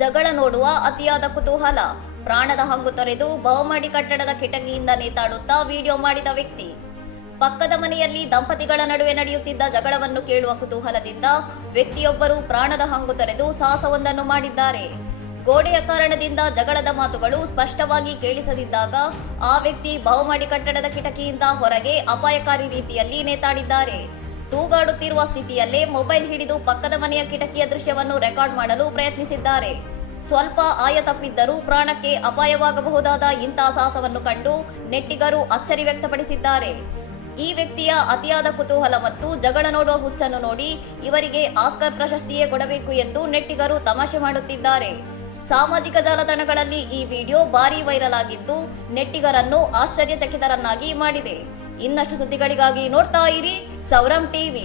ಜಗಳ ನೋಡುವ ಅತಿಯಾದ ಕುತೂಹಲ, ಪ್ರಾಣದ ಹಂಗು ತೊರೆದು ಬಹುಮಹಡಿ ಕಟ್ಟಡದ ಕಿಟಕಿಯಿಂದ ನೇತಾಡುತ್ತಾ ವಿಡಿಯೋ ಮಾಡಿದ ವ್ಯಕ್ತಿ. ಪಕ್ಕದ ಮನೆಯಲ್ಲಿ ದಂಪತಿಗಳ ನಡುವೆ ನಡೆಯುತ್ತಿದ್ದ ಜಗಳವನ್ನು ಕೇಳುವ ಕುತೂಹಲದಿಂದ ವ್ಯಕ್ತಿಯೊಬ್ಬರು ಪ್ರಾಣದ ಹಂಗು ತೊರೆದು ಸಾಹಸವೊಂದನ್ನು ಮಾಡಿದ್ದಾರೆ. ಗೋಡೆಯ ಕಾರಣದಿಂದ ಜಗಳದ ಮಾತುಗಳು ಸ್ಪಷ್ಟವಾಗಿ ಕೇಳಿಸದಿದ್ದಾಗ ಆ ವ್ಯಕ್ತಿ ಬಹುಮಹಡಿ ಕಟ್ಟಡದ ಕಿಟಕಿಯಿಂದ ಹೊರಗೆ ಅಪಾಯಕಾರಿ ರೀತಿಯಲ್ಲಿ ನೇತಾಡಿದ್ದಾರೆ. ತೂಗಾಡುತ್ತಿರುವ ಸ್ಥಿತಿಯಲ್ಲೇ ಮೊಬೈಲ್ ಹಿಡಿದು ಪಕ್ಕದ ಮನೆಯ ಕಿಟಕಿಯ ದೃಶ್ಯವನ್ನು ರೆಕಾರ್ಡ್ ಮಾಡಲು ಪ್ರಯತ್ನಿಸಿದ್ದಾರೆ. ಸ್ವಲ್ಪ ಆಯ ತಪ್ಪಿದ್ದರೂ ಪ್ರಾಣಕ್ಕೆ ಅಪಾಯವಾಗಬಹುದಾದ ಇಂತಹ ಸಾಹಸವನ್ನು ಕಂಡು ನೆಟ್ಟಿಗರು ಅಚ್ಚರಿ ವ್ಯಕ್ತಪಡಿಸಿದ್ದಾರೆ. ಈ ವ್ಯಕ್ತಿಯ ಅತಿಯಾದ ಕುತೂಹಲ ಮತ್ತು ಜಗಳ ನೋಡುವ ಹುಚ್ಚನ್ನು ನೋಡಿ ಇವರಿಗೆ ಆಸ್ಕರ್ ಪ್ರಶಸ್ತಿಯೇ ಕೊಡಬೇಕು ಎಂದು ನೆಟ್ಟಿಗರು ತಮಾಷೆ ಮಾಡುತ್ತಿದ್ದಾರೆ. ಸಾಮಾಜಿಕ ಜಾಲತಾಣಗಳಲ್ಲಿ ಈ ವಿಡಿಯೋ ಭಾರೀ ವೈರಲ್ ಆಗಿದ್ದು ನೆಟ್ಟಿಗರನ್ನು ಆಶ್ಚರ್ಯಚಕಿತರನ್ನಾಗಿ ಮಾಡಿದೆ. ಇನ್ನಷ್ಟು ಸುದ್ದಿಗಳಿಗಾಗಿ ನೋಡ್ತಾ ಇರಿ ಸೌರಂ ಟಿವಿ.